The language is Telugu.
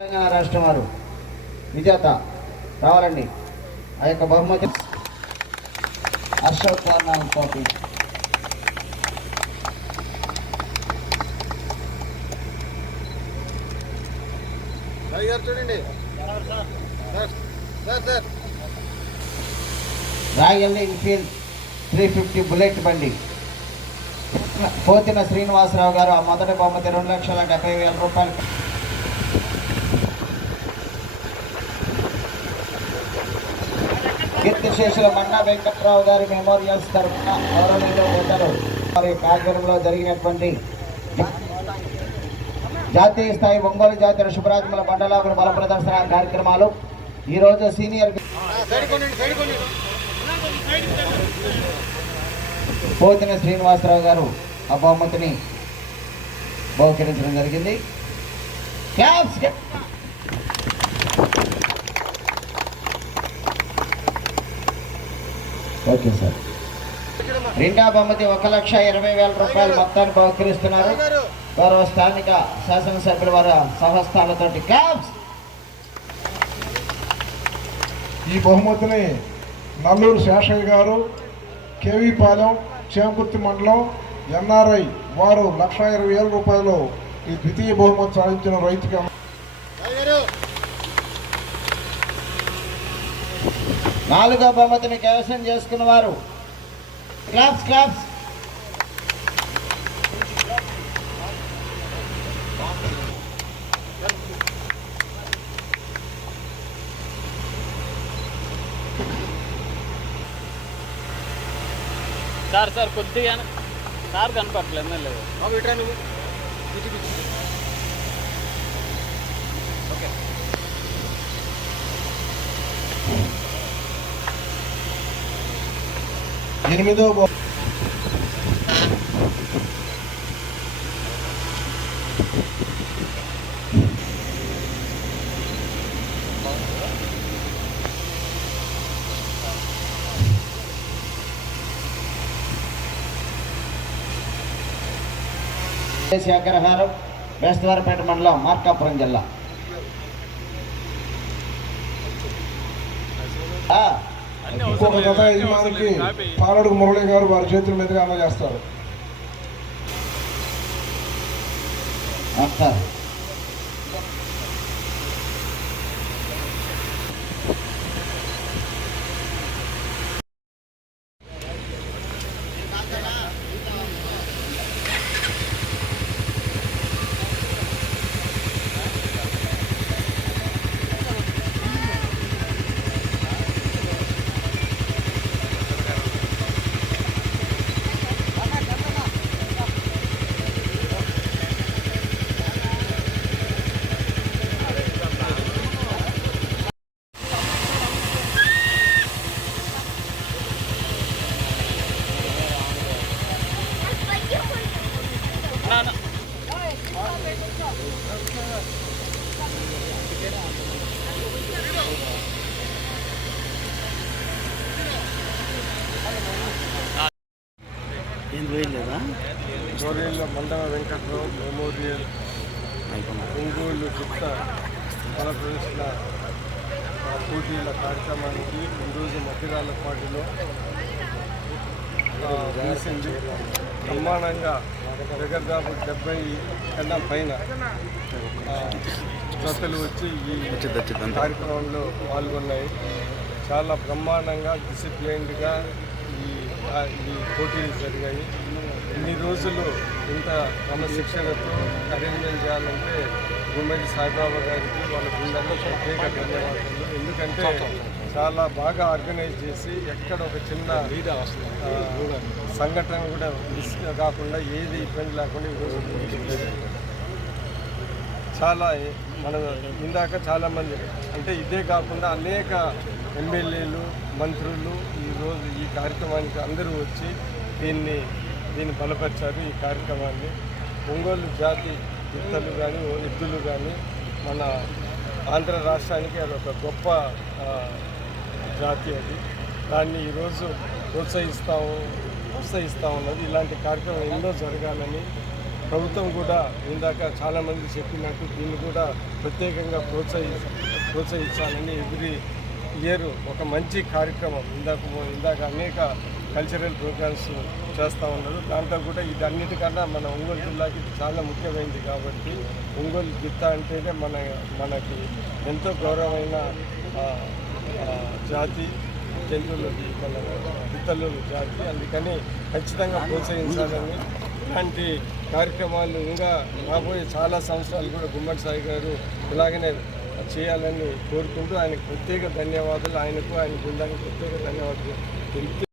తెలంగాణ రాష్ట్రం వారు విజేత రావాలండి. ఆ యొక్క బహుమతి అశోక్ వర్ణ కాపీ. చూడండి రాయల్ ఎన్ఫీల్డ్ 350 బుల్లెట్ బండి పోతిన శ్రీనివాసరావు గారు. ఆ మొదటి బహుమతి 2,70,000 రూపాయలు. కీర్తిశేషుల మన్నా వెంకట్రావు గారి మెమోరియల్స్ తరఫున గౌరవనీయులు పెద్దలు వారి ఆధ్వర్యంలో జరిగినటువంటి జాతీయ స్థాయి ఒంగోలు జాతీయ శుభరాజ్మల మండలాల బల ప్రదర్శన కార్యక్రమాలు ఈరోజు సీనియర్ పోతిన శ్రీనివాసరావు గారు ఆ బహుమతిని బహుకరించడం జరిగింది. Okay sir. రెండో బహుమతి 1,20,000 రూపాయలు మొత్తాన్ని బహుకరిస్తున్నారు గౌరవ స్థానిక శాసనసభ్యుల వారి సహస్థానాలతోటి. క్యాప్స్ ఈ బహుమతిని నల్లూరు శేషయ్య గారు, కేవీ పాలెం, చేమకుర్తి మండలం ఎన్ఆర్ఐ వారు 1,20,000 రూపాయలు ఈ ద్వితీయ బహుమతి సాధించిన రైతుకి. నాలుగో బహుమతిని కైవసం చేసుకున్న వారు క్లాప్స్ క్లాప్స్. సార్ కొద్దిగా సార్ కనపట్లేదు ఎమ్మెల్యే. ఓకే. ఎనిమిదో అగ్రహారం బేస్తవారపేట మండలం మార్కాపురం జిల్లా. ఇంకొక గత యజమానికి పాలడుగు మురళి గారు వారి చేతుల మీదుగా అందజేస్తారు. గోరేళ్ళ మండల వెంకట్రావు మెమోరియల్ ఒంగోలు గుప్త బల ప్రదర్శన పోటీల కార్యక్రమానికి ఈరోజు మధ్యరాళ్ళపాటిలో వేసింది. బ్రహ్మాండంగా దగ్గరదాపు 70 కన్నా పైన జతలు వచ్చి ఈ కార్యక్రమంలో పాల్గొన్నాయి. చాలా బ్రహ్మాండంగా డిసిప్లైన్డ్గా ఈ పోటీలు జరిగాయి. ఇన్ని రోజులు ఇంత క్రమశిక్షణతో అరేంజ్మెంట్ చేయాలంటే గుమ్మడి సాయిబాబా గారికి వాళ్ళ బృందానికి ప్రత్యేక ధన్యవాదాలు. ఎందుకంటే చాలా బాగా ఆర్గనైజ్ చేసి ఎక్కడ ఒక చిన్న సంఘటన కూడా మిస్ కాకుండా ఏది ఇబ్బంది లేకుండా ఈరోజు చాలా మన ఇందాక చాలామంది అంటే ఇదే కాకుండా అనేక ఎమ్మెల్యేలు, మంత్రులు ఈరోజు ఈ కార్యక్రమానికి అందరూ వచ్చి దీన్ని బలపరిచారు. ఈ కార్యక్రమాన్ని ఒంగోలు జాతి ఎద్దులు కానీ మన ఆంధ్ర రాష్ట్రానికి అదొక గొప్ప జాతి. అది దాన్ని ఈరోజు ప్రోత్సహిస్తూ ఉన్నది. ఇలాంటి కార్యక్రమం ఎన్నో జరగాలని ప్రభుత్వం కూడా ఇందాక చాలామంది చెప్పినట్టు దీన్ని కూడా ప్రత్యేకంగా ప్రోత్సహించాలని ఎవ్రీ ఇయర్ ఒక మంచి కార్యక్రమం ఇందాక అనేక కల్చరల్ ప్రోగ్రామ్స్ చేస్తూ ఉన్నారు. దాంట్లో కూడా ఇది అన్నిటికన్నా మన ఒంగోలు జిల్లాకి ఇది చాలా ముఖ్యమైనది కాబట్టి ఒంగోలు గిత్త అంటేనే మనకి ఎంతో గౌరవమైన జాతి జంతువులు మన గిత్తలు జాతి. అందుకని ఖచ్చితంగా ప్రోత్సహించాలని ఇలాంటి కార్యక్రమాలు ఇంకా రాబోయే చాలా సంవత్సరాలు కూడా గుమ్మడి సాయి గారు ఇలాగనే చేయాలని కోరుకుంటూ ఆయనకు ప్రత్యేక ధన్యవాదాలు, ఆయన బృందానికి ప్రత్యేక ధన్యవాదాలు తెలుపుతూ